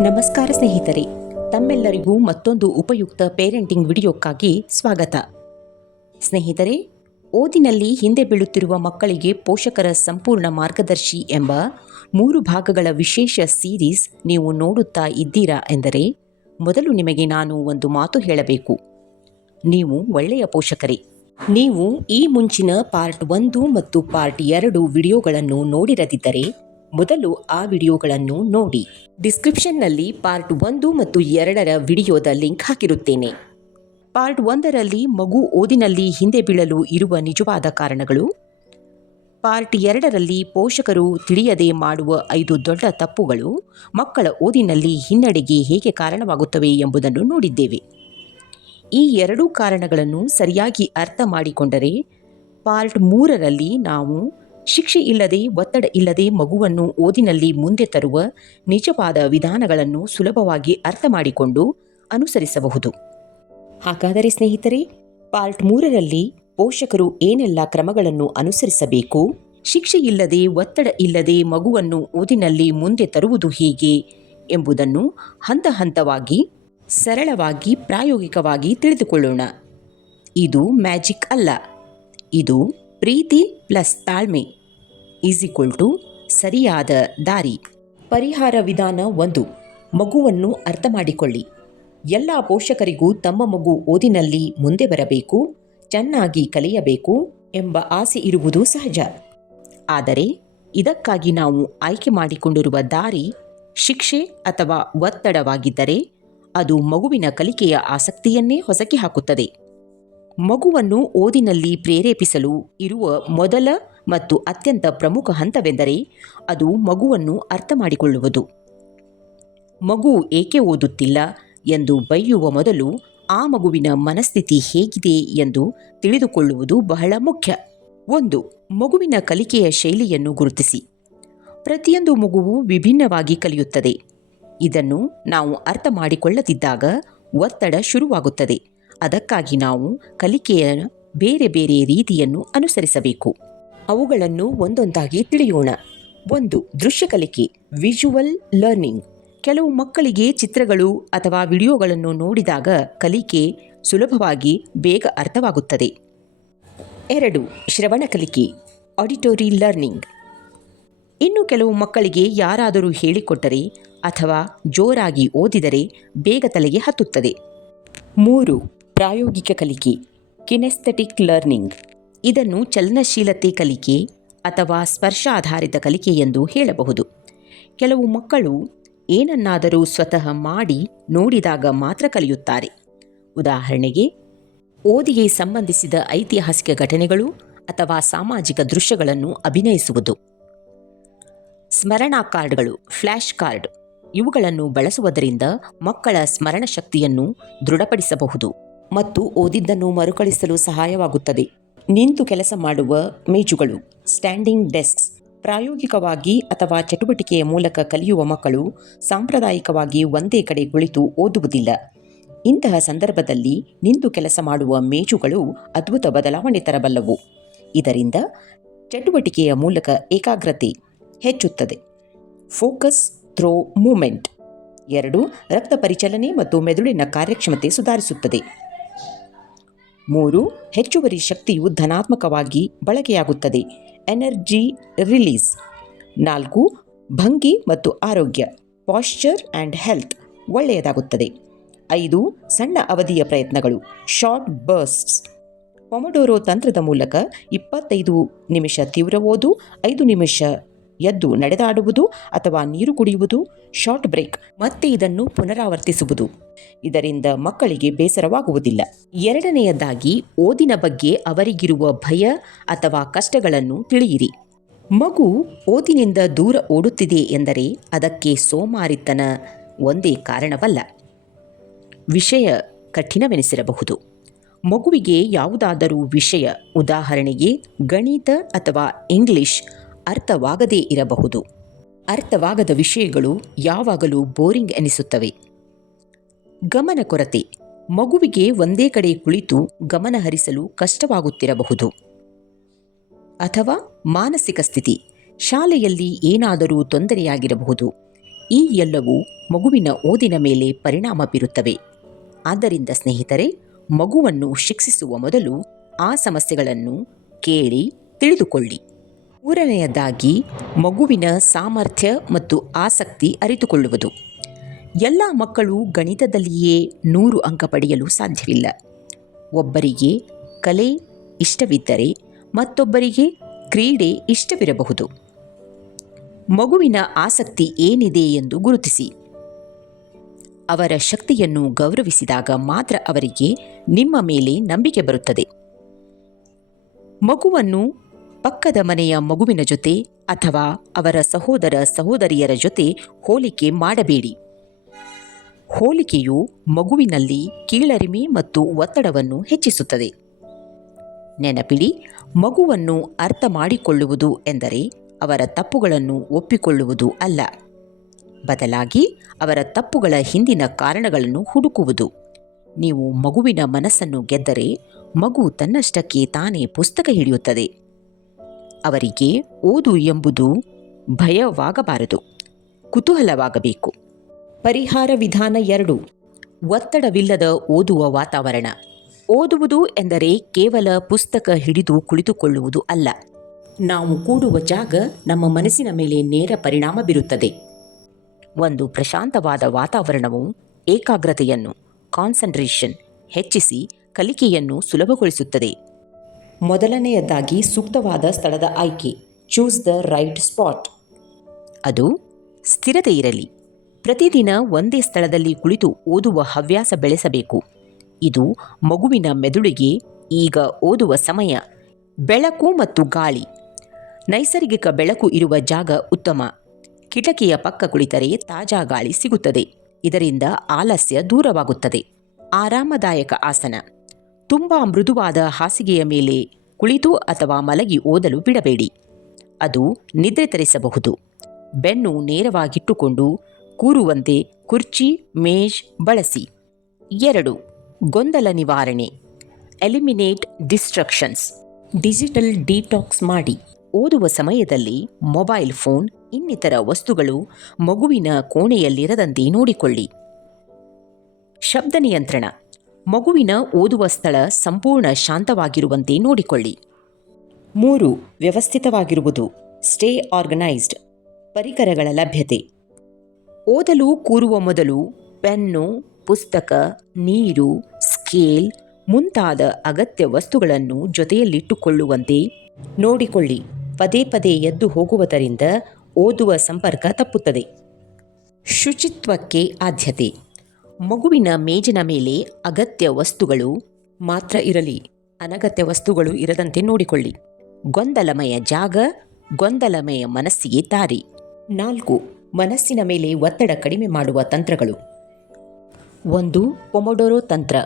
ನಮಸ್ಕಾರ ಸ್ನೇಹಿತರೆ, ತಮ್ಮೆಲ್ಲರಿಗೂ ಮತ್ತೊಂದು ಉಪಯುಕ್ತ ಪೇರೆಂಟಿಂಗ್ ವಿಡಿಯೋಕ್ಕಾಗಿ ಸ್ವಾಗತ. ಸ್ನೇಹಿತರೆ, ಓದಿನಲ್ಲಿ ಹಿಂದೆ ಬೀಳುತ್ತಿರುವ ಮಕ್ಕಳಿಗೆ ಪೋಷಕರ ಸಂಪೂರ್ಣ ಮಾರ್ಗದರ್ಶಿ ಎಂಬ ಮೂರು ಭಾಗಗಳ ವಿಶೇಷ ಸೀರೀಸ್ ನೀವು ನೋಡುತ್ತಾ ಇದ್ದೀರಾ ಎಂದರೆ, ಮೊದಲು ನಿಮಗೆ ನಾನು ಒಂದು ಮಾತು ಹೇಳಬೇಕು. ನೀವು ಒಳ್ಳೆಯ ಪೋಷಕರೇ. ನೀವು ಈ ಮುಂಚಿನ ಪಾರ್ಟ್ ಒಂದು ಮತ್ತು ಪಾರ್ಟ್ ಎರಡು ವಿಡಿಯೋಗಳನ್ನು ನೋಡಿರದಿದ್ದರೆ ಮೊದಲು ಆ ವಿಡಿಯೋಗಳನ್ನು ನೋಡಿ. ಡಿಸ್ಕ್ರಿಪ್ಷನ್ನಲ್ಲಿ ಪಾರ್ಟ್ ಒಂದು ಮತ್ತು ಎರಡರ ವಿಡಿಯೋದ ಲಿಂಕ್ ಹಾಕಿರುತ್ತೇನೆ. ಪಾರ್ಟ್ ಒಂದರಲ್ಲಿ ಮಗು ಓದಿನಲ್ಲಿ ಹಿಂದೆ ಬೀಳಲು ಇರುವ ನಿಜವಾದ ಕಾರಣಗಳು. ಪಾರ್ಟ್ ಎರಡರಲ್ಲಿ ಪೋಷಕರು ತಿಳಿಯದೆ ಮಾಡುವ ಐದು ದೊಡ್ಡ ತಪ್ಪುಗಳು. ಮಕ್ಕಳ ಓದಿನಲ್ಲಿ ಹಿನ್ನಡೆಗೆ ಹೇಗೆ ಕಾರಣವಾಗುತ್ತವೆ ಎಂಬುದನ್ನು ನೋಡಿದ್ದೇವೆ. ಈ ಎರಡೂ ಕಾರಣಗಳನ್ನು ಸರಿಯಾಗಿ ಅರ್ಥ ಮಾಡಿಕೊಂಡರೆ ಪಾರ್ಟ್ ಮೂರರಲ್ಲಿ ನಾವು ಶಿಕ್ಷೆ ಇಲ್ಲದೆ, ಒತ್ತಡ ಇಲ್ಲದೆ ಮಗುವನ್ನು ಓದಿನಲ್ಲಿ ಮುಂದೆ ತರುವ ನಿಜವಾದ ವಿಧಾನಗಳನ್ನು ಸುಲಭವಾಗಿ ಅರ್ಥ ಮಾಡಿಕೊಂಡು ಅನುಸರಿಸಬಹುದು. ಹಾಗಾದರೆ ಸ್ನೇಹಿತರೆ, ಪಾರ್ಟ್ ಮೂರರಲ್ಲಿ ಪೋಷಕರು ಏನೆಲ್ಲ ಕ್ರಮಗಳನ್ನು ಅನುಸರಿಸಬೇಕು? ಶಿಕ್ಷೆ ಇಲ್ಲದೆ, ಒತ್ತಡ ಇಲ್ಲದೆ ಮಗುವನ್ನು ಓದಿನಲ್ಲಿ ಮುಂದೆ ತರುವುದು ಹೇಗೆ ಎಂಬುದನ್ನು ಹಂತ ಹಂತವಾಗಿ ಸರಳವಾಗಿ, ಪ್ರಾಯೋಗಿಕವಾಗಿ ತಿಳಿದುಕೊಳ್ಳೋಣ. ಇದು ಮ್ಯಾಜಿಕ್ ಅಲ್ಲ. ಇದು ಪ್ರೀತಿ ಪ್ಲಸ್ ತಾಳ್ಮೆ. ಈಸ್ ಸರಿಯಾದ ದಾರಿ. ಪರಿಹಾರ ವಿಧಾನ ಒಂದು. ಮಗುವನ್ನು ಅರ್ಥ ಮಾಡಿಕೊಳ್ಳಿ ಎಲ್ಲ ಪೋಷಕರಿಗೂ ತಮ್ಮ ಮಗು ಓದಿನಲ್ಲಿ ಮುಂದೆ ಬರಬೇಕು, ಚೆನ್ನಾಗಿ ಕಲಿಯಬೇಕು ಎಂಬ ಆಸೆ ಇರುವುದು ಸಹಜ. ಆದರೆ ಇದಕ್ಕಾಗಿ ನಾವು ಆಯ್ಕೆ ಮಾಡಿಕೊಂಡಿರುವ ದಾರಿ ಶಿಕ್ಷೆ ಅಥವಾ ಒತ್ತಡವಾಗಿದ್ದರೆ ಅದು ಮಗುವಿನ ಕಲಿಕೆಯ ಆಸಕ್ತಿಯನ್ನೇ ಹೊಸಕಿ ಹಾಕುತ್ತದೆ. ಮಗುವನ್ನು ಓದಿನಲ್ಲಿ ಪ್ರೇರೇಪಿಸಲು ಇರುವ ಮೊದಲ ಮತ್ತು ಅತ್ಯಂತ ಪ್ರಮುಖ ಹಂತವೆಂದರೆ ಅದು ಮಗುವನ್ನು ಅರ್ಥ ಮಾಡಿಕೊಳ್ಳುವುದು ಮಗು ಏಕೆ ಓದುತ್ತಿಲ್ಲ ಎಂದು ಬೈಯುವ ಮೊದಲು ಆ ಮಗುವಿನ ಮನಸ್ಥಿತಿ ಹೇಗಿದೆ ಎಂದು ತಿಳಿದುಕೊಳ್ಳುವುದು ಬಹಳ ಮುಖ್ಯ. ಒಂದು, ಮಗುವಿನ ಕಲಿಕೆಯ ಶೈಲಿಯನ್ನು ಗುರುತಿಸಿ. ಪ್ರತಿಯೊಂದು ಮಗುವು ವಿಭಿನ್ನವಾಗಿ ಕಲಿಯುತ್ತದೆ. ಇದನ್ನು ನಾವು ಅರ್ಥ ಮಾಡಿಕೊಳ್ಳದಿದ್ದಾಗ ಒತ್ತಡ ಶುರುವಾಗುತ್ತದೆ. ಅದಕ್ಕಾಗಿ ನಾವು ಕಲಿಕೆಯ ಬೇರೆ ಬೇರೆ ರೀತಿಯನ್ನು ಅನುಸರಿಸಬೇಕು. ಅವುಗಳನ್ನು ಒಂದೊಂದಾಗಿ ತಿಳಿಯೋಣ. ಒಂದು, ದೃಶ್ಯ ಕಲಿಕೆ ವಿಜುವಲ್ ಲರ್ನಿಂಗ್ ಕೆಲವು ಮಕ್ಕಳಿಗೆ ಚಿತ್ರಗಳು ಅಥವಾ ವಿಡಿಯೋಗಳನ್ನು ನೋಡಿದಾಗ ಕಲಿಕೆ ಸುಲಭವಾಗಿ ಬೇಗ ಅರ್ಥವಾಗುತ್ತದೆ. ಎರಡು, ಶ್ರವಣ ಕಲಿಕೆ ಆಡಿಟೋರಿ ಲರ್ನಿಂಗ್ ಇನ್ನು ಕೆಲವು ಮಕ್ಕಳಿಗೆ ಯಾರಾದರೂ ಹೇಳಿಕೊಟ್ಟರೆ ಅಥವಾ ಜೋರಾಗಿ ಓದಿದರೆ ಬೇಗ ತಲೆಗೆ ಹತ್ತುತ್ತದೆ. ಮೂರು, ಪ್ರಾಯೋಗಿಕ ಕಲಿಕೆ ಕಿನೆಸ್ಥೆಟಿಕ್ ಲರ್ನಿಂಗ್ ಇದನ್ನು ಚಲನಶೀಲತೆ ಕಲಿಕೆ ಅಥವಾ ಸ್ಪರ್ಶ ಆಧಾರಿತ ಕಲಿಕೆ ಎಂದು ಹೇಳಬಹುದು. ಕೆಲವು ಮಕ್ಕಳು ಏನನ್ನಾದರೂ ಸ್ವತಃ ಮಾಡಿ ನೋಡಿದಾಗ ಮಾತ್ರ ಕಲಿಯುತ್ತಾರೆ. ಉದಾಹರಣೆಗೆ, ಓದಿಗೆ ಸಂಬಂಧಿಸಿದ ಐತಿಹಾಸಿಕ ಘಟನೆಗಳು ಅಥವಾ ಸಾಮಾಜಿಕ ದೃಶ್ಯಗಳನ್ನು ಅಭಿನಯಿಸುವುದು. ಸ್ಮರಣಾ ಕಾರ್ಡ್ಗಳು ಫ್ಲ್ಯಾಶ್ ಕಾರ್ಡ್ ಇವುಗಳನ್ನು ಬಳಸುವುದರಿಂದ ಮಕ್ಕಳ ಸ್ಮರಣ ಶಕ್ತಿಯನ್ನು ದೃಢಪಡಿಸಬಹುದು ಮತ್ತು ಓದಿದ್ದನ್ನು ಮರುಕಳಿಸಲು ಸಹಾಯವಾಗುತ್ತದೆ. ನಿಂತು ಕೆಲಸ ಮಾಡುವ ಮೇಜುಗಳು, ಸ್ಟ್ಯಾಂಡಿಂಗ್ ಡೆಸ್ಕ್ಸ್, ಪ್ರಾಯೋಗಿಕವಾಗಿ ಅಥವಾ ಚಟುವಟಿಕೆಯ ಮೂಲಕ ಕಲಿಯುವ ಮಕ್ಕಳು ಸಾಂಪ್ರದಾಯಿಕವಾಗಿ ಒಂದೇ ಕಡೆ ಕುಳಿತು ಓದುವುದಿಲ್ಲ. ಇಂತಹ ಸಂದರ್ಭದಲ್ಲಿ ನಿಂತು ಕೆಲಸ ಮಾಡುವ ಮೇಜುಗಳು ಅದ್ಭುತ ಬದಲಾವಣೆ ತರಬಲ್ಲವು. ಇದರಿಂದ ಚಟುವಟಿಕೆಯ ಮೂಲಕ ಏಕಾಗ್ರತೆ ಹೆಚ್ಚುತ್ತದೆ. ಫೋಕಸ್ ಥ್ರೋ ಮೂಮೆಂಟ್ ಎರಡು, ರಕ್ತ ಪರಿಚಲನೆ ಮತ್ತು ಮೆದುಳಿನ ಕಾರ್ಯಕ್ಷಮತೆ ಸುಧಾರಿಸುತ್ತದೆ. ಮೂರು, ಹೆಚ್ಚುವರಿ ಶಕ್ತಿಯು ಧನಾತ್ಮಕವಾಗಿ ಬಳಕೆಯಾಗುತ್ತದೆ. ಎನರ್ಜಿ ರಿಲೀಸ್ ನಾಲ್ಕು, ಭಂಗಿ ಮತ್ತು ಆರೋಗ್ಯ. ಪಾಶ್ಚರ್ ಆ್ಯಂಡ್ ಹೆಲ್ತ್ ಒಳ್ಳೆಯದಾಗುತ್ತದೆ. ಐದು, ಸಣ್ಣ ಅವಧಿಯ ಪ್ರಯತ್ನಗಳು. ಶಾರ್ಟ್ ಬರ್ಸ್ಟ್ಸ್ ಪೊಮಡೋರೋ ತಂತ್ರದ ಮೂಲಕ ಇಪ್ಪತ್ತೈದು ನಿಮಿಷ ತೀವ್ರ ಓದು, ಐದು ನಿಮಿಷ ಎದ್ದು ನಡೆದಾಡುವುದು ಅಥವಾ ನೀರು ಕುಡಿಯುವುದು ಶಾರ್ಟ್ ಬ್ರೇಕ್ ಮತ್ತೆ ಇದನ್ನು ಪುನರಾವರ್ತಿಸುವುದು. ಇದರಿಂದ ಮಕ್ಕಳಿಗೆ ಬೇಸರವಾಗುವುದಿಲ್ಲ. ಎರಡನೆಯದಾಗಿ, ಓದಿನ ಬಗ್ಗೆ ಅವರಿಗಿರುವ ಭಯ ಅಥವಾ ಕಷ್ಟಗಳನ್ನು ತಿಳಿಯಿರಿ. ಮಗು ಓದಿನಿಂದ ದೂರ ಓಡುತ್ತಿದೆ ಎಂದರೆ ಅದಕ್ಕೆ ಸೋಮಾರಿತನ ಒಂದೇ ಕಾರಣವಲ್ಲ. ವಿಷಯ ಕಠಿಣವೆನಿಸಿರಬಹುದು. ಮಗುವಿಗೆ ಯಾವುದಾದರೂ ವಿಷಯ, ಉದಾಹರಣೆಗೆ ಗಣಿತ ಅಥವಾ ಇಂಗ್ಲಿಷ್ ಅರ್ಥವಾಗದೇ ಇರಬಹುದು. ಅರ್ಥವಾಗದ ವಿಷಯಗಳು ಯಾವಾಗಲೂ ಬೋರಿಂಗ್ ಎನಿಸುತ್ತವೆ. ಗಮನ ಕೊರತೆ. ಮಗುವಿಗೆ ಒಂದೇ ಕಡೆ ಕುಳಿತು ಗಮನ ಹರಿಸಲು ಕಷ್ಟವಾಗುತ್ತಿರಬಹುದು. ಅಥವಾ ಮಾನಸಿಕ ಸ್ಥಿತಿ. ಶಾಲೆಯಲ್ಲಿ ಏನಾದರೂ ತೊಂದರೆಯಾಗಿರಬಹುದು. ಈ ಎಲ್ಲವೂ ಮಗುವಿನ ಓದಿನ ಮೇಲೆ ಪರಿಣಾಮ ಬೀರುತ್ತವೆ. ಆದ್ದರಿಂದ ಸ್ನೇಹಿತರೆ, ಮಗುವನ್ನು ಶಿಕ್ಷಿಸುವ ಮೊದಲು ಆ ಸಮಸ್ಯೆಗಳನ್ನು ಕೇಳಿ ತಿಳಿದುಕೊಳ್ಳಿ. ಮೂರನೆಯದಾಗಿ ಮಗುವಿನ ಸಾಮರ್ಥ್ಯ ಮತ್ತು ಆಸಕ್ತಿ ಅರಿತುಕೊಳ್ಳುವುದು. ಎಲ್ಲ ಮಕ್ಕಳು ಗಣಿತದಲ್ಲಿಯೇ ನೂರು ಅಂಕ ಪಡೆಯಲು ಸಾಧ್ಯವಿಲ್ಲ. ಒಬ್ಬರಿಗೆ ಕಲೆ ಇಷ್ಟವಿದ್ದರೆ ಮತ್ತೊಬ್ಬರಿಗೆ ಕ್ರೀಡೆ ಇಷ್ಟವಿರಬಹುದು. ಮಗುವಿನ ಆಸಕ್ತಿ ಏನಿದೆ ಎಂದು ಗುರುತಿಸಿ. ಅವರ ಶಕ್ತಿಯನ್ನು ಗೌರವಿಸಿದಾಗ ಮಾತ್ರ ಅವರಿಗೆ ನಿಮ್ಮ ಮೇಲೆ ನಂಬಿಕೆ ಬರುತ್ತದೆ. ಮಗುವನ್ನು ಪಕ್ಕದ ಮನೆಯ ಮಗುವಿನ ಜೊತೆ ಅಥವಾ ಅವರ ಸಹೋದರ ಸಹೋದರಿಯರ ಜೊತೆ ಹೋಲಿಕೆ ಮಾಡಬೇಡಿ. ಹೋಲಿಕೆಯು ಮಗುವಿನಲ್ಲಿ ಕೀಳರಿಮೆ ಮತ್ತು ಒತ್ತಡವನ್ನು ಹೆಚ್ಚಿಸುತ್ತದೆ. ನೆನಪಿಡಿ, ಮಗುವನ್ನು ಅರ್ಥ ಮಾಡಿಕೊಳ್ಳುವುದು ಎಂದರೆ ಅವರ ತಪ್ಪುಗಳನ್ನು ಒಪ್ಪಿಕೊಳ್ಳುವುದು ಅಲ್ಲ. ಬದಲಾಗಿ, ಅವರ ತಪ್ಪುಗಳ ಹಿಂದಿನ ಕಾರಣಗಳನ್ನು ಹುಡುಕುವುದು. ನೀವು ಮಗುವಿನ ಮನಸ್ಸನ್ನು ಗೆದ್ದರೆ ಮಗು ತನ್ನಷ್ಟಕ್ಕೆ ತಾನೇ ಪುಸ್ತಕ ಹಿಡಿಯುತ್ತದೆ. ಅವರಿಗೆ ಓದು ಎಂಬುದು ಭಯವಾಗಬಾರದು, ಕುತೂಹಲವಾಗಬೇಕು. ಪರಿಹಾರ ವಿಧಾನ ಎರಡು, ಒತ್ತಡವಿಲ್ಲದ ಓದುವ ವಾತಾವರಣ. ಓದುವುದು ಎಂದರೆ ಕೇವಲ ಪುಸ್ತಕ ಹಿಡಿದು ಕುಳಿತುಕೊಳ್ಳುವುದು ಅಲ್ಲ. ನಾವು ಕೂಡುವ ಜಾಗ ನಮ್ಮ ಮನಸ್ಸಿನ ಮೇಲೆ ನೇರ ಪರಿಣಾಮ ಬೀರುತ್ತದೆ. ಒಂದು ಪ್ರಶಾಂತವಾದ ವಾತಾವರಣವು ಏಕಾಗ್ರತೆಯನ್ನು ಕಾನ್ಸಂಟ್ರೇಷನ್ ಹೆಚ್ಚಿಸಿ, ಕಲಿಕೆಯನ್ನು ಸುಲಭಗೊಳಿಸುತ್ತದೆ. ಮೊದಲನೆಯದಾಗಿ ಸೂಕ್ತವಾದ ಸ್ಥಳದ ಆಯ್ಕೆ. ಚೂಸ್ ದ ರೈಟ್ ಸ್ಪಾಟ್ ಅದು ಸ್ಥಿರತೆ ಇರಲಿ. ಪ್ರತಿದಿನ ಒಂದೇ ಸ್ಥಳದಲ್ಲಿ ಕುಳಿತು ಓದುವ ಹವ್ಯಾಸ ಬೆಳೆಸಬೇಕು. ಇದು ಮಗುವಿನ ಮೆದುಳಿಗೆ ಈಗ ಓದುವ ಸಮಯ. ಬೆಳಕು ಮತ್ತು ಗಾಳಿ. ನೈಸರ್ಗಿಕ ಬೆಳಕು ಇರುವ ಜಾಗ ಉತ್ತಮ. ಕಿಟಕಿಯ ಪಕ್ಕ ಕುಳಿತರೆ ತಾಜಾ ಗಾಳಿ ಸಿಗುತ್ತದೆ. ಇದರಿಂದ ಆಲಸ್ಯ ದೂರವಾಗುತ್ತದೆ. ಆರಾಮದಾಯಕ ಆಸನ. ತುಂಬ ಮೃದುವಾದ ಹಾಸಿಗೆಯ ಮೇಲೆ ಕುಳಿತು ಅಥವಾ ಮಲಗಿ ಓದಲು ಬಿಡಬೇಡಿ. ಅದು ನಿದ್ರೆ ತರಿಸಬಹುದು. ಬೆನ್ನು ನೇರವಾಗಿಟ್ಟುಕೊಂಡು ಕೂರುವಂತೆ ಕುರ್ಚಿ, ಮೇಜ್ ಬಳಸಿ. ಎರಡು, ಗೊಂದಲ ನಿವಾರಣೆ. ಎಲಿಮಿನೇಟ್ ಡಿಸ್ಟ್ರಕ್ಷನ್ಸ್ ಡಿಜಿಟಲ್ ಡಿಟಾಕ್ಸ್ ಮಾಡಿ. ಓದುವ ಸಮಯದಲ್ಲಿ ಮೊಬೈಲ್ ಫೋನ್, ಇನ್ನಿತರ ವಸ್ತುಗಳು ಮಗುವಿನ ಕೋಣೆಯಲ್ಲಿರದಂತೆ ನೋಡಿಕೊಳ್ಳಿ. ಶಬ್ದ ನಿಯಂತ್ರಣ. ಮಗುವಿನ ಓದುವ ಸ್ಥಳ ಸಂಪೂರ್ಣ ಶಾಂತವಾಗಿರುವಂತೆ ನೋಡಿಕೊಳ್ಳಿ. ಮೂರು, ವ್ಯವಸ್ಥಿತವಾಗಿರುವುದು. Stay organised. ಪರಿಕರಗಳ ಲಭ್ಯತೆ. ಓದಲು ಕೂರುವ ಮೊದಲು ಪೆನ್ನು, ಪುಸ್ತಕ, ನೀರು, ಸ್ಕೇಲ್, ಮುಂತಾದ ಅಗತ್ಯ ವಸ್ತುಗಳನ್ನು ಜೊತೆಯಲ್ಲಿಟ್ಟುಕೊಳ್ಳುವಂತೆ ನೋಡಿಕೊಳ್ಳಿ. ಪದೇ ಪದೇ ಎದ್ದು ಹೋಗುವುದರಿಂದ ಓದುವ ಸಂಪರ್ಕ ತಪ್ಪುತ್ತದೆ. ಶುಚಿತ್ವಕ್ಕೆ ಆದ್ಯತೆ. ಮಗುವಿನ ಮೇಜಿನ ಮೇಲೆ ಅಗತ್ಯ ವಸ್ತುಗಳು ಮಾತ್ರ ಇರಲಿ. ಅನಗತ್ಯ ವಸ್ತುಗಳು ಇರದಂತೆ ನೋಡಿಕೊಳ್ಳಿ. ಗೊಂದಲಮಯ ಜಾಗ, ಗೊಂದಲಮಯ ಮನಸ್ಸಿಗೆ ದಾರಿ. ನಾಲ್ಕು, ಮನಸ್ಸಿನ ಮೇಲೆ ಒತ್ತಡ ಕಡಿಮೆ ಮಾಡುವ ತಂತ್ರಗಳು. ಒಂದು, ಪೊಮೊಡೊರೋ ತಂತ್ರ.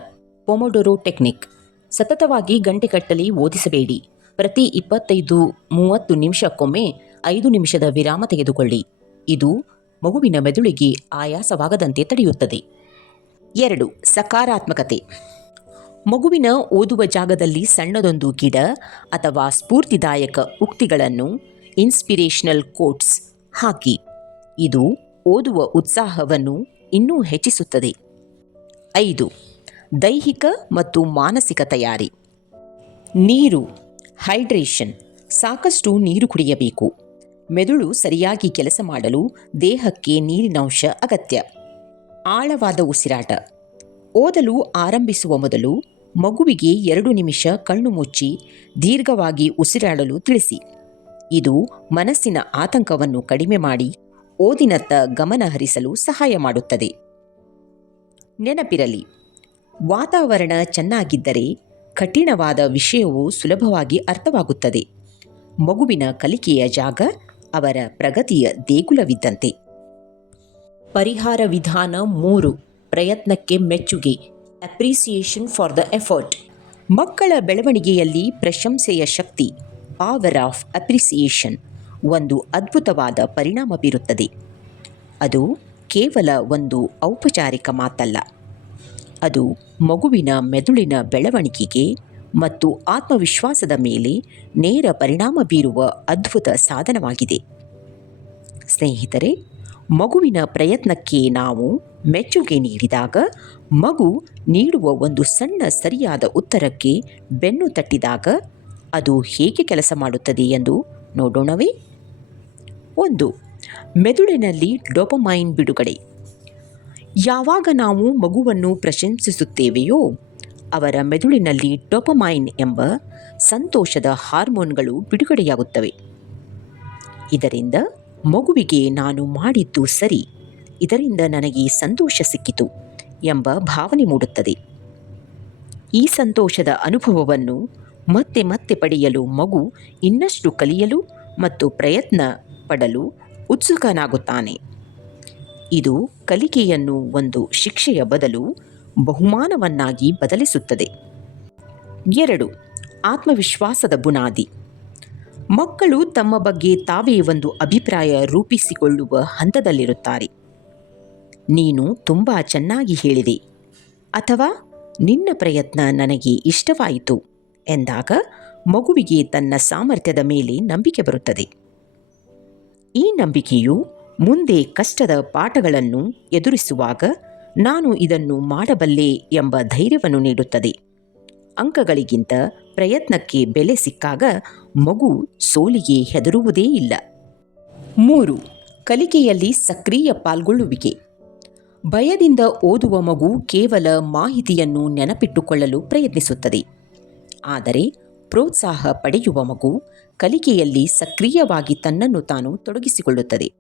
Pomodoro technique. ಸತತವಾಗಿ ಗಂಟೆಗಟ್ಟಲೆ ಓದಿಸಬೇಡಿ. ಪ್ರತಿ ಇಪ್ಪತ್ತೈದು, ಮೂವತ್ತು ನಿಮಿಷಕ್ಕೊಮ್ಮೆ ಐದು ನಿಮಿಷದ ವಿರಾಮ ತೆಗೆದುಕೊಳ್ಳಿ. ಇದು ಮಗುವಿನ ಮೆದುಳಿಗೆ ಆಯಾಸವಾಗದಂತೆ ತಡೆಯುತ್ತದೆ. ಎರಡು, ಸಕಾರಾತ್ಮಕತೆ. ಮಗುವಿನ ಓದುವ ಜಾಗದಲ್ಲಿ ಸಣ್ಣದೊಂದು ಗಿಡ ಅಥವಾ ಸ್ಫೂರ್ತಿದಾಯಕ ಉಕ್ತಿಗಳನ್ನು ಇನ್ಸ್ಪಿರೇಷನಲ್ ಕೋಟ್ಸ್ ಹಾಕಿ. ಇದು ಓದುವ ಉತ್ಸಾಹವನ್ನು ಇನ್ನೂ ಹೆಚ್ಚಿಸುತ್ತದೆ. ಐದು, ದೈಹಿಕ ಮತ್ತು ಮಾನಸಿಕ ತಯಾರಿ. ನೀರು ಹೈಡ್ರೇಷನ್ ಸಾಕಷ್ಟು ನೀರು ಕುಡಿಯಬೇಕು. ಮೆದುಳು ಸರಿಯಾಗಿ ಕೆಲಸ ಮಾಡಲು ದೇಹಕ್ಕೆ ನೀರಿನಂಶ ಅಗತ್ಯ. ಆಳವಾದ ಉಸಿರಾಟ. ಓದಲು ಆರಂಭಿಸುವ ಮೊದಲು ಮಗುವಿಗೆ ಎರಡು ನಿಮಿಷ ಕಣ್ಣು ಮುಚ್ಚಿ ದೀರ್ಘವಾಗಿ ಉಸಿರಾಡಲು ತಿಳಿಸಿ. ಇದು ಮನಸ್ಸಿನ ಆತಂಕವನ್ನು ಕಡಿಮೆ ಮಾಡಿ ಓದಿನತ್ತ ಗಮನ ಹರಿಸಲು ಸಹಾಯ ಮಾಡುತ್ತದೆ. ನೆನಪಿರಲಿ, ವಾತಾವರಣ ಚೆನ್ನಾಗಿದ್ದರೆ ಕಠಿಣವಾದ ವಿಷಯವು ಸುಲಭವಾಗಿ ಅರ್ಥವಾಗುತ್ತದೆ. ಮಗುವಿನ ಕಲಿಕೆಯ ಜಾಗ ಅವರ ಪ್ರಗತಿಯ ದೇಗುಲವಿದ್ದಂತೆ. ಪರಿಹಾರ ವಿಧಾನ ಮೂರು. ಪ್ರಯತ್ನಕ್ಕೆ ಮೆಚ್ಚುಗೆ. ಅಪ್ರಿಸಿಯೇಷನ್ ಫಾರ್ ದ ಎಫರ್ಟ್ ಮಕ್ಕಳ ಬೆಳವಣಿಗೆಯಲ್ಲಿ ಪ್ರಶಂಸೆಯ ಶಕ್ತಿ. ಪಾವರ್ ಆಫ್ ಅಪ್ರಿಸಿಯೇಷನ್ ಒಂದು ಅದ್ಭುತವಾದ ಪರಿಣಾಮ ಬೀರುತ್ತದೆ. ಅದು ಕೇವಲ ಒಂದು ಔಪಚಾರಿಕ ಮಾತಲ್ಲ. ಅದು ಮಗುವಿನ ಮೆದುಳಿನ ಬೆಳವಣಿಗೆಗೆ ಮತ್ತು ಆತ್ಮವಿಶ್ವಾಸದ ಮೇಲೆ ನೇರ ಪರಿಣಾಮ ಬೀರುವ ಅದ್ಭುತ ಸಾಧನವಾಗಿದೆ. ಸ್ನೇಹಿತರೆ ಮಗುವಿನ ಪ್ರಯತ್ನಕ್ಕೆ ನಾವು ಮೆಚ್ಚುಗೆ ನೀಡಿದಾಗ ಮಗು ನೀಡುವ ಒಂದು ಸಣ್ಣ ಸರಿಯಾದ ಉತ್ತರಕ್ಕೆ ಬೆನ್ನು ತಟ್ಟಿದಾಗ ಅದು ಹೇಗೆ ಕೆಲಸ ಮಾಡುತ್ತದೆ ಎಂದು ನೋಡೋಣವೇ? ಒಂದು, ಮೆದುಳಿನಲ್ಲಿ ಡೊಪಮೈನ್ ಬಿಡುಗಡೆ. ಯಾವಾಗ ನಾವು ಮಗುವನ್ನು ಪ್ರಶಂಸಿಸುತ್ತೇವೆಯೋ, ಅವರ ಮೆದುಳಿನಲ್ಲಿ ಡೊಪಮೈನ್ ಎಂಬ ಸಂತೋಷದ ಹಾರ್ಮೋನ್ಗಳು ಬಿಡುಗಡೆಯಾಗುತ್ತವೆ. ಇದರಿಂದ ಮಗುವಿಗೆ ನಾನು ಮಾಡಿದ್ದು ಸರಿ. ಇದರಿಂದ ನನಗೆ ಸಂತೋಷ ಸಿಕ್ಕಿತು ಎಂಬ ಭಾವನೆ ಮೂಡುತ್ತದೆ. ಈ ಸಂತೋಷದ ಅನುಭವವನ್ನು ಮತ್ತೆ ಮತ್ತೆ ಪಡೆಯಲು ಮಗು ಇನ್ನಷ್ಟು ಕಲಿಯಲು ಮತ್ತು ಪ್ರಯತ್ನ ಪಡಲು ಉತ್ಸುಕನಾಗುತ್ತಾನೆ. ಇದು ಕಲಿಕೆಯನ್ನು ಒಂದು ಶಿಕ್ಷೆಯ ಬದಲು ಬಹುಮಾನವನ್ನಾಗಿ ಬದಲಿಸುತ್ತದೆ. ಎರಡು, ಆತ್ಮವಿಶ್ವಾಸದ ಬುನಾದಿ. ಮಕ್ಕಳು ತಮ್ಮ ಬಗ್ಗೆ ತಾವೇ ಒಂದು ಅಭಿಪ್ರಾಯ ರೂಪಿಸಿಕೊಳ್ಳುವ ಹಂತದಲ್ಲಿರುತ್ತಾರೆ. ನೀನು ತುಂಬ ಚೆನ್ನಾಗಿ ಹೇಳಿದೆ. ಅಥವಾ ನಿನ್ನ ಪ್ರಯತ್ನ ನನಗೆ ಇಷ್ಟವಾಯಿತು ಎಂದಾಗ ಮಗುವಿಗೆ ತನ್ನ ಸಾಮರ್ಥ್ಯದ ಮೇಲೆ ನಂಬಿಕೆ ಬರುತ್ತದೆ. ಈ ನಂಬಿಕೆಯು ಮುಂದೆ ಕಷ್ಟದ ಪಾಠಗಳನ್ನು ಎದುರಿಸುವಾಗ ನಾನು ಇದನ್ನು ಮಾಡಬಲ್ಲೆ ಎಂಬ ಧೈರ್ಯವನ್ನು ನೀಡುತ್ತದೆ. ಅಂಕಗಳಿಗಿಂತ ಪ್ರಯತ್ನಕ್ಕೆ ಬೆಲೆ ಸಿಕ್ಕಾಗ ಮಗು ಸೋಲಿಗೆ ಹೆದರುವುದೇ ಇಲ್ಲ. ಮೂರು, ಕಲಿಕೆಯಲ್ಲಿ ಸಕ್ರಿಯ ಪಾಲ್ಗೊಳ್ಳುವಿಕೆ. ಭಯದಿಂದ ಓದುವ ಮಗು ಕೇವಲ ಮಾಹಿತಿಯನ್ನು ನೆನಪಿಟ್ಟುಕೊಳ್ಳಲು ಪ್ರಯತ್ನಿಸುತ್ತದೆ. ಆದರೆ ಪ್ರೋತ್ಸಾಹ ಪಡೆಯುವ ಮಗು ಕಲಿಕೆಯಲ್ಲಿ ಸಕ್ರಿಯವಾಗಿ ತನ್ನನ್ನು ತಾನು ತೊಡಗಿಸಿಕೊಳ್ಳುತ್ತದೆ.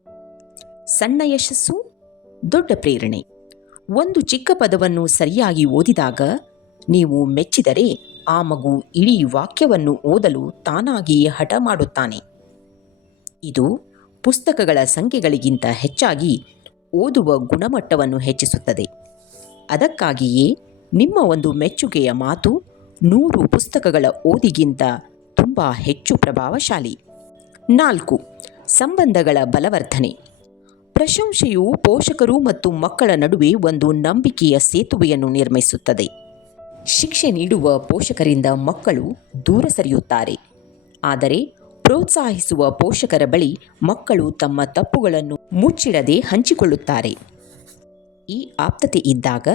ಸಣ್ಣ ಯಶಸ್ಸು ದೊಡ್ಡ ಪ್ರೇರಣೆ. ಒಂದು ಚಿಕ್ಕ ಪದವನ್ನು ಸರಿಯಾಗಿ ಓದಿದಾಗ ನೀವು ಮೆಚ್ಚಿದರೆ ಆ ಮಗು ಇಡೀ ವಾಕ್ಯವನ್ನು ಓದಲು ತಾನಾಗಿಯೇ ಹಠ ಮಾಡುತ್ತಾನೆ. ಇದು ಪುಸ್ತಕಗಳ ಸಂಖ್ಯೆಗಳಿಗಿಂತ ಹೆಚ್ಚಾಗಿ ಓದುವ ಗುಣಮಟ್ಟವನ್ನು ಹೆಚ್ಚಿಸುತ್ತದೆ. ಅದಕ್ಕಾಗಿಯೇ ನಿಮ್ಮ ಒಂದು ಮೆಚ್ಚುಗೆಯ ಮಾತು ನೂರು ಪುಸ್ತಕಗಳ ಓದಿಗಿಂತ ತುಂಬ ಹೆಚ್ಚು ಪ್ರಭಾವಶಾಲಿ. ನಾಲ್ಕು, ಸಂಬಂಧಗಳ ಬಲವರ್ಧನೆ. ಪ್ರಶಂಸೆಯು ಪೋಷಕರು ಮತ್ತು ಮಕ್ಕಳ ನಡುವೆ ಒಂದು ನಂಬಿಕೆಯ ಸೇತುವೆಯನ್ನು ನಿರ್ಮಿಸುತ್ತದೆ. ಶಿಕ್ಷೆ ನೀಡುವ ಪೋಷಕರಿಂದ ಮಕ್ಕಳು ದೂರ ಸರಿಯುತ್ತಾರೆ. ಆದರೆ ಪ್ರೋತ್ಸಾಹಿಸುವ ಪೋಷಕರ ಬಳಿ ಮಕ್ಕಳು ತಮ್ಮ ತಪ್ಪುಗಳನ್ನು ಮುಚ್ಚಿಡದೆ ಹಂಚಿಕೊಳ್ಳುತ್ತಾರೆ. ಈ ಆಪ್ತತೆ ಇದ್ದಾಗ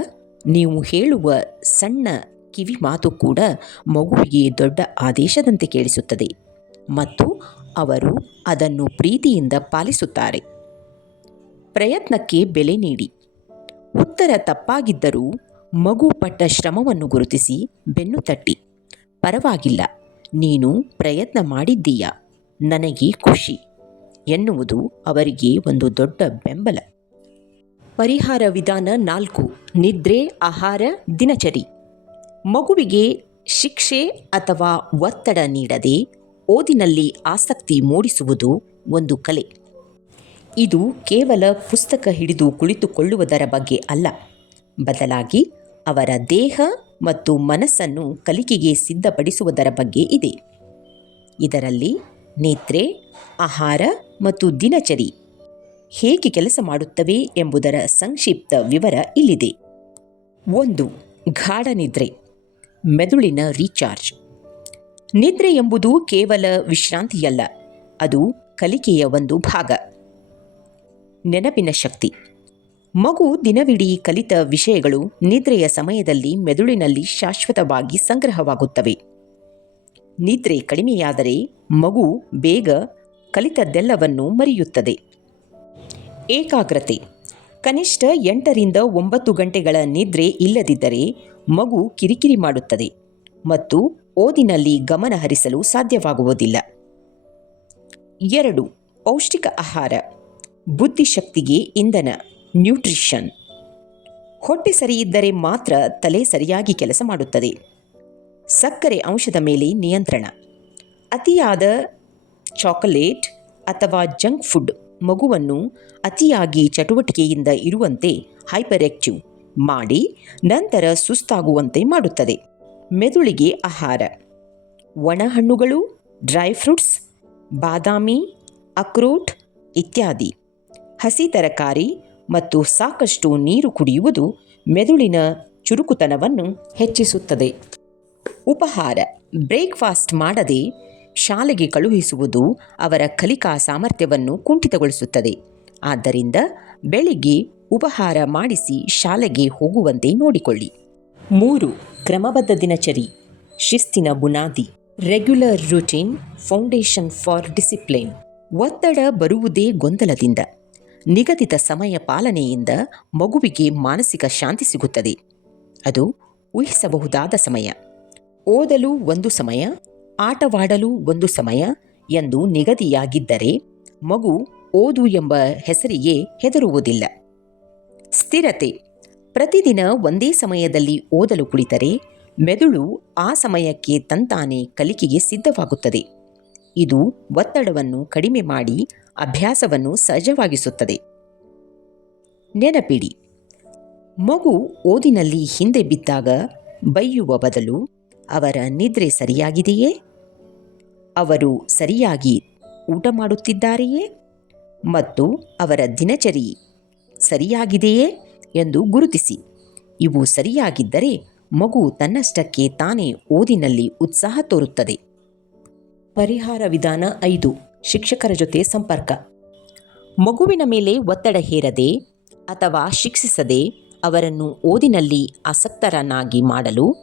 ನೀವು ಹೇಳುವ ಸಣ್ಣ ಕಿವಿ ಮಾತು ಕೂಡ ಮಗುವಿಗೆ ದೊಡ್ಡ ಆದೇಶದಂತೆ ಕೇಳಿಸುತ್ತದೆ ಮತ್ತು ಅವರು ಅದನ್ನು ಪ್ರೀತಿಯಿಂದ ಪಾಲಿಸುತ್ತಾರೆ. ಪ್ರಯತ್ನಕ್ಕೆ ಬೆಲೆ ನೀಡಿ. ಉತ್ತರ ತಪ್ಪಾಗಿದ್ದರೂ ಮಗು ಪಟ್ಟ ಶ್ರಮವನ್ನು ಗುರುತಿಸಿ ಬೆನ್ನು ತಟ್ಟಿ. ಪರವಾಗಿಲ್ಲ, ನೀನು ಪ್ರಯತ್ನ ಮಾಡಿದ್ದೀಯ, ನನಗೆ ಖುಷಿ, ಎನ್ನುವುದು ಅವರಿಗೆ ಒಂದು ದೊಡ್ಡ ಬೆಂಬಲ. ಪರಿಹಾರ ವಿಧಾನ ನಾಲ್ಕು, ನಿದ್ರೆ, ಆಹಾರ, ದಿನಚರಿ. ಮಗುವಿಗೆ ಶಿಕ್ಷೆ ಅಥವಾ ಒತ್ತಡ ನೀಡದೆ ಓದಿನಲ್ಲಿ ಆಸಕ್ತಿ ಮೂಡಿಸುವುದು ಒಂದು ಕಲೆ. ಇದು ಕೇವಲ ಪುಸ್ತಕ ಹಿಡಿದು ಕುಳಿತುಕೊಳ್ಳುವುದರ ಬಗ್ಗೆ ಅಲ್ಲ, ಬದಲಾಗಿ ಅವರ ದೇಹ ಮತ್ತು ಮನಸ್ಸನ್ನು ಕಲಿಕೆಗೆ ಸಿದ್ಧಪಡಿಸುವುದರ ಬಗ್ಗೆ ಇದೆ. ಇದರಲ್ಲಿ ನೇತ್ರೆ, ಆಹಾರ ಮತ್ತು ದಿನಚರಿ ಹೇಗೆ ಕೆಲಸ ಮಾಡುತ್ತವೆ ಎಂಬುದರ ಸಂಕ್ಷಿಪ್ತ ವಿವರ ಇಲ್ಲಿದೆ. ಒಂದು, ಗಾಢ ನಿದ್ರೆ, ಮೆದುಳಿನ ರೀಚಾರ್ಜ್. ನಿದ್ರೆ ಎಂಬುದು ಕೇವಲ ವಿಶ್ರಾಂತಿಯಲ್ಲ, ಅದು ಕಲಿಕೆಯ ಒಂದು ಭಾಗ. ನೆನಪಿನ ಶಕ್ತಿ. ಮಗು ದಿನವಿಡೀ ಕಲಿತ ವಿಷಯಗಳು ನಿದ್ರೆಯ ಸಮಯದಲ್ಲಿ ಮೆದುಳಿನಲ್ಲಿ ಶಾಶ್ವತವಾಗಿ ಸಂಗ್ರಹವಾಗುತ್ತವೆ. ನಿದ್ರೆ ಕಡಿಮೆಯಾದರೆ ಮಗು ಬೇಗ ಕಲಿತದ್ದೆಲ್ಲವನ್ನು ಮರೆಯುತ್ತದೆ. ಏಕಾಗ್ರತೆ. ಕನಿಷ್ಠ ಎಂಟರಿಂದ ಒಂಬತ್ತು ಗಂಟೆಗಳ ನಿದ್ರೆ ಇಲ್ಲದಿದ್ದರೆ ಮಗು ಕಿರಿಕಿರಿ ಮಾಡುತ್ತದೆ ಮತ್ತು ಓದಿನಲ್ಲಿ ಗಮನ ಹರಿಸಲು ಸಾಧ್ಯವಾಗುವುದಿಲ್ಲ. ಎರಡು. ಪೌಷ್ಟಿಕ ಆಹಾರ. ಬುದ್ಧಿಶಕ್ತಿಗೆ ಇಂಧನ. ನ್ಯೂಟ್ರಿಷನ್. ಹೊಟ್ಟೆ ಸರಿಯಿದ್ದರೆ ಮಾತ್ರ ತಲೆ ಸರಿಯಾಗಿ ಕೆಲಸ ಮಾಡುತ್ತದೆ. ಸಕ್ಕರೆ ಅಂಶದ ಮೇಲೆ ನಿಯಂತ್ರಣ. ಅತಿಯಾದ ಚಾಕೊಲೇಟ್ ಅಥವಾ ಜಂಕ್ ಫುಡ್ ಮಗುವನ್ನು ಅತಿಯಾಗಿ ಚಟುವಟಿಕೆಯಿಂದ ಇರುವಂತೆ ಹೈಪರ್ ಆಕ್ಟಿವ್ ಮಾಡಿ ನಂತರ ಸುಸ್ತಾಗುವಂತೆ ಮಾಡುತ್ತದೆ. ಮೆದುಳಿಗೆ ಆಹಾರ. ಒಣಹಣ್ಣುಗಳು, ಡ್ರೈ ಫ್ರೂಟ್ಸ್, ಬಾದಾಮಿ ಅಕ್ರೋಟ್ ಇತ್ಯಾದಿ. ಹಸಿ ತರಕಾರಿ ಮತ್ತು ಸಾಕಷ್ಟು ನೀರು ಕುಡಿಯುವುದು ಮೆದುಳಿನ ಚುರುಕುತನವನ್ನು ಹೆಚ್ಚಿಸುತ್ತದೆ. ಉಪಹಾರ, ಬ್ರೇಕ್ಫಾಸ್ಟ್ ಮಾಡದೆ ಶಾಲೆಗೆ ಕಳುಹಿಸುವುದು ಅವರ ಕಲಿಕಾ ಸಾಮರ್ಥ್ಯವನ್ನು ಕುಂಠಿತಗೊಳಿಸುತ್ತದೆ. ಆದ್ದರಿಂದ ಬೆಳಿಗ್ಗೆ ಉಪಹಾರ ಮಾಡಿಸಿ ಶಾಲೆಗೆ ಹೋಗುವಂತೆ ನೋಡಿಕೊಳ್ಳಿ. ಮೂರು, ಕ್ರಮಬದ್ಧ ದಿನಚರಿ, ಶಿಸ್ತಿನ ಬುನಾದಿ, regular routine, foundation for discipline ಒತ್ತಡ ಬರುವುದೇ ಗೊಂದಲದಿಂದ. ನಿಗದಿತ ಸಮಯ ಪಾಲನೆಯಿಂದ ಮಗುವಿಗೆ ಮಾನಸಿಕ ಶಾಂತಿ ಸಿಗುತ್ತದೆ. ಅದು ಊಹಿಸಬಹುದಾದ ಸಮಯ. ಓದಲು ಒಂದು ಸಮಯ, ಆಟವಾಡಲು ಒಂದು ಸಮಯ ಎಂದು ನಿಗದಿಯಾಗಿದ್ದರೆ ಮಗು ಓದು ಎಂಬ ಹೆಸರಿಗೆ ಹೆದರುವುದಿಲ್ಲ. ಸ್ಥಿರತೆ. ಪ್ರತಿದಿನ ಒಂದೇ ಸಮಯದಲ್ಲಿ ಓದಲು ಕುಳಿತರೆ ಮೆದುಳು ಆ ಸಮಯಕ್ಕೆ ತಂತಾನೆ ಕಲಿಕೆಗೆ ಸಿದ್ಧವಾಗುತ್ತದೆ. ಇದು ಒತ್ತಡವನ್ನು ಕಡಿಮೆ ಮಾಡಿ ಅಭ್ಯಾಸವನ್ನು ಸಹಜವಾಗಿಸುತ್ತದೆ. ನೆನಪಿಡಿ, ಮಗು ಓದಿನಲ್ಲಿ ಹಿಂದೆ ಬಿದ್ದಾಗ ಬೈಯುವ ಬದಲು ಅವರ ನಿದ್ರೆ ಸರಿಯಾಗಿದೆಯೇ? ಅವರು ಸರಿಯಾಗಿ ಊಟ ಮಾಡುತ್ತಿದ್ದಾರೆಯೇ? ಮತ್ತು ಅವರ ದಿನಚರಿ ಸರಿಯಾಗಿದೆಯೇ ಎಂದು ಗುರುತಿಸಿ. ಇವು ಸರಿಯಾಗಿದ್ದರೆ ಮಗು ತನ್ನಷ್ಟಕ್ಕೆ ತಾನೇ ಓದಿನಲ್ಲಿ ಉತ್ಸಾಹ ತೋರುತ್ತದೆ. ಪರಿಹಾರ ವಿಧಾನ ಐದು. ಶಿಕ್ಷಕರ ಜೊತೆ ಸಂಪರ್ಕ. ಮಗುವಿನ ಮೇಲೆ ಒತ್ತಡ ಹೇರದೆ ಅಥವಾ ಶಿಕ್ಷಿಸದೆ ಅವರನ್ನು ಓದಿನಲ್ಲಿ ಆಸಕ್ತರನ್ನಾಗಿ ಮಾಡಲು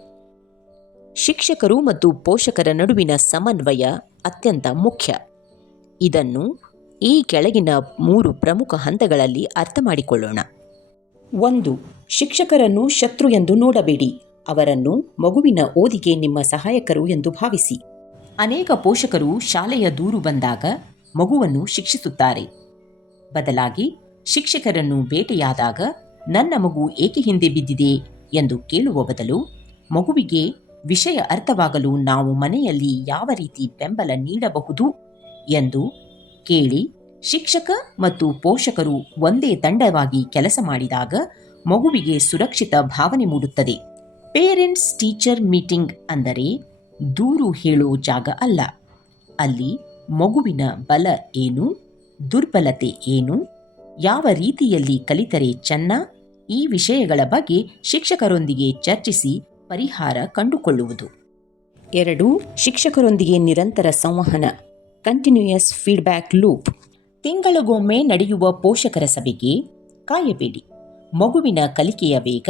ಶಿಕ್ಷಕರು ಮತ್ತು ಪೋಷಕರ ನಡುವಿನ ಸಮನ್ವಯ ಅತ್ಯಂತ ಮುಖ್ಯ. ಇದನ್ನು ಈ ಕೆಳಗಿನ ಮೂರು ಪ್ರಮುಖ ಹಂತಗಳಲ್ಲಿ ಅರ್ಥ ಮಾಡಿಕೊಳ್ಳೋಣ. ಒಂದು, ಶಿಕ್ಷಕರನ್ನು ಶತ್ರು ಎಂದು ನೋಡಬೇಡಿ. ಅವರನ್ನು ಮಗುವಿನ ಓದಿಗೆ ನಿಮ್ಮ ಸಹಾಯಕರು ಎಂದು ಭಾವಿಸಿ. ಅನೇಕ ಪೋಷಕರು ಶಾಲೆಯ ದೂರು ಬಂದಾಗ ಮಗುವನ್ನು ಶಿಕ್ಷಿಸುತ್ತಾರೆ. ಬದಲಾಗಿ ಶಿಕ್ಷಕರನ್ನು ಭೇಟಿಯಾದಾಗ ನನ್ನ ಮಗು ಏಕೆ ಹಿಂದೆ ಬಿದ್ದಿದೆ ಎಂದು ಕೇಳುವ ಬದಲು ಮಗುವಿಗೆ ವಿಷಯ ಅರ್ಥವಾಗಲು ನಾವು ಮನೆಯಲ್ಲಿ ಯಾವ ರೀತಿ ಬೆಂಬಲ ನೀಡಬಹುದು ಎಂದು ಕೇಳಿ ಶಿಕ್ಷಕ ಮತ್ತು ಪೋಷಕರು ಒಂದೇ ತಂಡವಾಗಿ ಕೆಲಸ ಮಾಡಿದಾಗ ಮಗುವಿಗೆ ಸುರಕ್ಷಿತ ಭಾವನೆ ಮೂಡುತ್ತದೆ. ಪೇರೆಂಟ್ಸ್ ಟೀಚರ್ ಮೀಟಿಂಗ್ ಅಂದರೆ ದೂರು ಹೇಳೋ ಜಾಗ ಅಲ್ಲ. ಅಲ್ಲಿ ಮಗುವಿನ ಬಲ ಏನು, ದುರ್ಬಲತೆ ಏನು, ಯಾವ ರೀತಿಯಲ್ಲಿ ಕಲಿತರೆ ಚೆನ್ನ, ಈ ವಿಷಯಗಳ ಬಗ್ಗೆ ಶಿಕ್ಷಕರೊಂದಿಗೆ ಚರ್ಚಿಸಿ ಪರಿಹಾರ ಕಂಡುಕೊಳ್ಳುವುದು. ಎರಡು, ಶಿಕ್ಷಕರೊಂದಿಗೆ ನಿರಂತರ ಸಂವಹನ ಕಂಟಿನ್ಯೂಯಸ್ ಫೀಡ್ಬ್ಯಾಕ್ ಲೂಪ್ ತಿಂಗಳಿಗೊಮ್ಮೆ ನಡೆಯುವ ಪೋಷಕರ ಸಭೆಗೆ ಕಾಯಬೇಡಿ. ಮಗುವಿನ ಕಲಿಕೆಯ ವೇಗ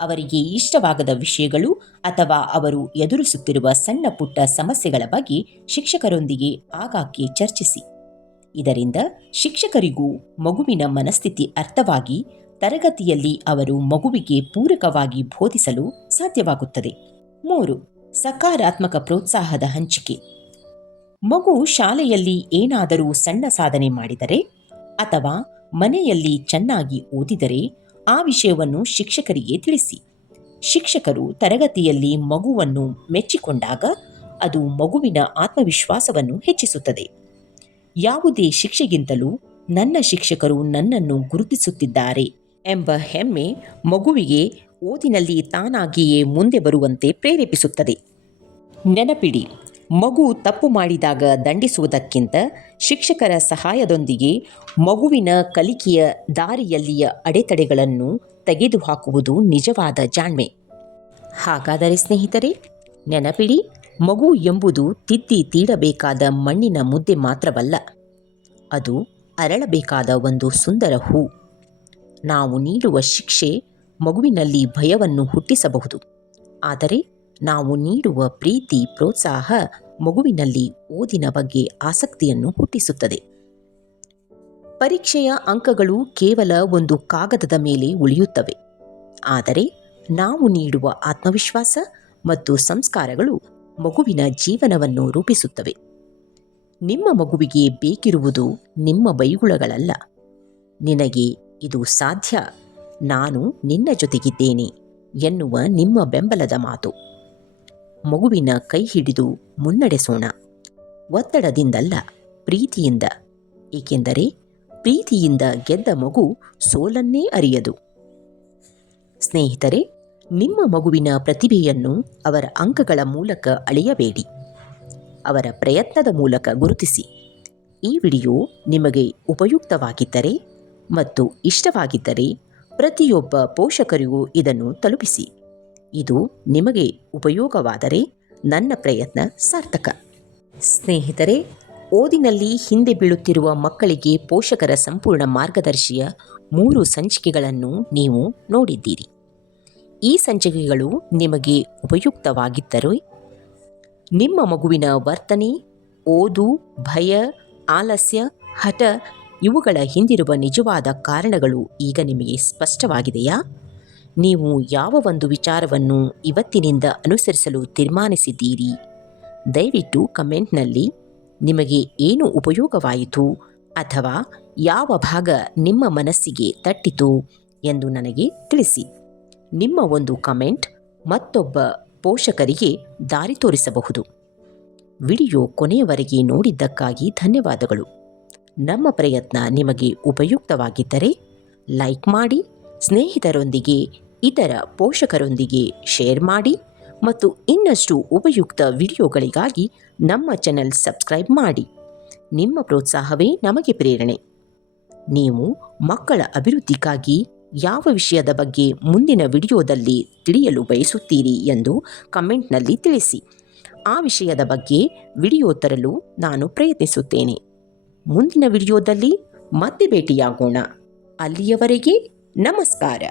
ಅವರಿಗೆ ಇಷ್ಟವಾಗದ ವಿಷಯಗಳು ಅಥವಾ ಅವರು ಎದುರಿಸುತ್ತಿರುವ ಸಣ್ಣ ಪುಟ್ಟ ಸಮಸ್ಯೆಗಳ ಬಗ್ಗೆ ಶಿಕ್ಷಕರೊಂದಿಗೆ ಆಗಾಗ್ಗೆ ಚರ್ಚಿಸಿ. ಇದರಿಂದ ಶಿಕ್ಷಕರಿಗೂ ಮಗುವಿನ ಮನಸ್ಥಿತಿ ಅರ್ಥವಾಗಿ ತರಗತಿಯಲ್ಲಿ ಅವರು ಮಗುವಿಗೆ ಪೂರಕವಾಗಿ ಬೋಧಿಸಲು ಸಾಧ್ಯವಾಗುತ್ತದೆ. ಮೂರು, ಸಕಾರಾತ್ಮಕ ಪ್ರೋತ್ಸಾಹದ ಹಂಚಿಕೆ. ಮಗು ಶಾಲೆಯಲ್ಲಿ ಏನಾದರೂ ಸಣ್ಣ ಸಾಧನೆ ಮಾಡಿದರೆ ಅಥವಾ ಮನೆಯಲ್ಲಿ ಚೆನ್ನಾಗಿ ಓದಿದರೆ ಆ ವಿಷಯವನ್ನು ಶಿಕ್ಷಕರಿಗೆ ತಿಳಿಸಿ. ಶಿಕ್ಷಕರು ತರಗತಿಯಲ್ಲಿ ಮಗುವನ್ನು ಮೆಚ್ಚಿಕೊಂಡಾಗ ಅದು ಮಗುವಿನ ಆತ್ಮವಿಶ್ವಾಸವನ್ನು ಹೆಚ್ಚಿಸುತ್ತದೆ. ಯಾವುದೇ ಶಿಕ್ಷೆಗಿಂತಲೂ ನನ್ನ ಶಿಕ್ಷಕರು ನನ್ನನ್ನು ಗುರುತಿಸುತ್ತಿದ್ದಾರೆ ಎಂಬ ಹೆಮ್ಮೆ ಮಗುವಿಗೆ ಓದಿನಲ್ಲಿ ತಾನಾಗಿಯೇ ಮುಂದೆ ಬರುವಂತೆ ಪ್ರೇರೇಪಿಸುತ್ತದೆ. ನೆನಪಿಡಿ ಮಗು ತಪ್ಪು ಮಾಡಿದಾಗ ದಂಡಿಸುವುದಕ್ಕಿಂತ ಶಿಕ್ಷಕರ ಸಹಾಯದೊಂದಿಗೆ ಮಗುವಿನ ಕಲಿಕೆಯ ದಾರಿಯಲ್ಲಿಯ ಅಡೆತಡೆಗಳನ್ನು ತೆಗೆದುಹಾಕುವುದು ನಿಜವಾದ ಜಾಣ್ಮೆ. ಹಾಗಾದರೆ ಸ್ನೇಹಿತರೆ, ನೆನಪಿಡಿ, ಮಗು ಎಂಬುದು ತಿದ್ದಿ ತೀಡಬೇಕಾದ ಮಣ್ಣಿನ ಮುದ್ದೆ ಮಾತ್ರವಲ್ಲ, ಅದು ಅರಳಬೇಕಾದ ಒಂದು ಸುಂದರ ಹೂ. ನಾವು ನೀಡುವ ಶಿಕ್ಷೆ ಮಗುವಿನಲ್ಲಿ ಭಯವನ್ನು ಹುಟ್ಟಿಸಬಹುದು. ಆದರೆ ನಾವು ನೀಡುವ ಪ್ರೀತಿ, ಪ್ರೋತ್ಸಾಹ ಮಗುವಿನಲ್ಲಿ ಓದಿನ ಬಗ್ಗೆ ಆಸಕ್ತಿಯನ್ನು ಹುಟ್ಟಿಸುತ್ತದೆ. ಪರೀಕ್ಷೆಯ ಅಂಕಗಳು ಕೇವಲ ಒಂದು ಕಾಗದದ ಮೇಲೆ ಉಳಿಯುತ್ತವೆ. ಆದರೆ ನಾವು ನೀಡುವ ಆತ್ಮವಿಶ್ವಾಸ ಮತ್ತು ಸಂಸ್ಕಾರಗಳು ಮಗುವಿನ ಜೀವನವನ್ನು ರೂಪಿಸುತ್ತವೆ. ನಿಮ್ಮ ಮಗುವಿಗೆ ಬೇಕಿರುವುದು ನಿಮ್ಮ ಬೈಗುಳಗಳಲ್ಲ. ನಿನಗೆ ಇದು ಸಾಧ್ಯ. ನಾನು ನಿನ್ನ ಜೊತೆಗಿದ್ದೇನೆ ಎನ್ನುವ ನಿಮ್ಮ ಬೆಂಬಲದ ಮಾತು. ಮಗುವಿನ ಕೈ ಹಿಡಿದು ಮುನ್ನಡೆಸೋಣ. ಒತ್ತಡದಿಂದಲ್ಲ ಪ್ರೀತಿಯಿಂದ. ಏಕೆಂದರೆ ಪ್ರೀತಿಯಿಂದ ಗೆದ್ದ ಮಗು ಸೋಲನ್ನೇ ಅರಿಯದು. ಸ್ನೇಹಿತರೆ, ನಿಮ್ಮ ಮಗುವಿನ ಪ್ರತಿಭೆಯನ್ನು ಅವರ ಅಂಕಗಳ ಮೂಲಕ ಅಳೆಯಬೇಡಿ. ಅವರ ಪ್ರಯತ್ನದ ಮೂಲಕ ಗುರುತಿಸಿ. ಈ ವಿಡಿಯೋ ನಿಮಗೆ ಉಪಯುಕ್ತವಾಗಿದ್ದರೆ ಮತ್ತು ಇಷ್ಟವಾಗಿದ್ದರೆ ಪ್ರತಿಯೊಬ್ಬ ಪೋಷಕರಿಗೂ ಇದನ್ನು ತಲುಪಿಸಿ. ಇದು ನಿಮಗೆ ಉಪಯೋಗವಾದರೆ ನನ್ನ ಪ್ರಯತ್ನ ಸಾರ್ಥಕ. ಸ್ನೇಹಿತರೆ, ಓದಿನಲ್ಲಿ ಹಿಂದೆ ಬೀಳುತ್ತಿರುವ ಮಕ್ಕಳಿಗೆ ಪೋಷಕರ ಸಂಪೂರ್ಣ ಮಾರ್ಗದರ್ಶಿಯ ಮೂರು ಸಂಚಿಕೆಗಳನ್ನು ನೀವು ನೋಡಿದ್ದೀರಿ. ಈ ಸಂಚಿಕೆಗಳು ನಿಮಗೆ ಉಪಯುಕ್ತವಾಗಿದ್ದರೆ ನಿಮ್ಮ ಮಗುವಿನ ವರ್ತನೆ, ಓದು, ಭಯ, ಆಲಸ್ಯ, ಹಠ ಇವುಗಳ ಹಿಂದಿರುವ ನಿಜವಾದ ಕಾರಣಗಳು ಈಗ ನಿಮಗೆ ಸ್ಪಷ್ಟವಾಗಿದೆಯಾ? ನೀವು ಯಾವ ಒಂದು ವಿಚಾರವನ್ನು ಇವತ್ತಿನಿಂದ ಅನುಸರಿಸಲು ತೀರ್ಮಾನಿಸಿದ್ದೀರಿ? ದಯವಿಟ್ಟು ಕಮೆಂಟ್ನಲ್ಲಿ ನಿಮಗೆ ಏನು ಉಪಯೋಗವಾಯಿತು ಅಥವಾ ಯಾವ ಭಾಗ ನಿಮ್ಮ ಮನಸ್ಸಿಗೆ ತಟ್ಟಿತು ಎಂದು ನನಗೆ ತಿಳಿಸಿ. ನಿಮ್ಮ ಒಂದು ಕಮೆಂಟ್ ಮತ್ತೊಬ್ಬ ಪೋಷಕರಿಗೆ ದಾರಿ ತೋರಿಸಬಹುದು. ವಿಡಿಯೋ ಕೊನೆಯವರೆಗೆ ನೋಡಿದ್ದಕ್ಕಾಗಿ ಧನ್ಯವಾದಗಳು. ನಮ್ಮ ಪ್ರಯತ್ನ ನಿಮಗೆ ಉಪಯುಕ್ತವಾಗಿದ್ದರೆ ಲೈಕ್ ಮಾಡಿ, ಸ್ನೇಹಿತರೊಂದಿಗೆ ಇತರ ಪೋಷಕರೊಂದಿಗೆ ಶೇರ್ ಮಾಡಿ ಮತ್ತು ಇನ್ನಷ್ಟು ಉಪಯುಕ್ತ ವಿಡಿಯೋಗಳಿಗಾಗಿ ನಮ್ಮ ಚಾನೆಲ್ ಸಬ್ಸ್ಕ್ರೈಬ್ ಮಾಡಿ. ನಿಮ್ಮ ಪ್ರೋತ್ಸಾಹವೇ ನಮಗೆ ಪ್ರೇರಣೆ. ನೀವು ಮಕ್ಕಳ ಅಭಿವೃದ್ಧಿಗಾಗಿ ಯಾವ ವಿಷಯದ ಬಗ್ಗೆ ಮುಂದಿನ ವಿಡಿಯೋದಲ್ಲಿ ತಿಳಿಯಲು ಬಯಸುತ್ತೀರಿ ಎಂದು ಕಮೆಂಟ್ನಲ್ಲಿ ತಿಳಿಸಿ. ಆ ವಿಷಯದ ಬಗ್ಗೆ ವಿಡಿಯೋ ತರಲು ನಾನು ಪ್ರಯತ್ನಿಸುತ್ತೇನೆ. ಮುಂದಿನ ವಿಡಿಯೋದಲ್ಲಿ ಮತ್ತೆ ಭೇಟಿಯಾಗೋಣ. ಅಲ್ಲಿಯವರೆಗೆ ನಮಸ್ಕಾರ.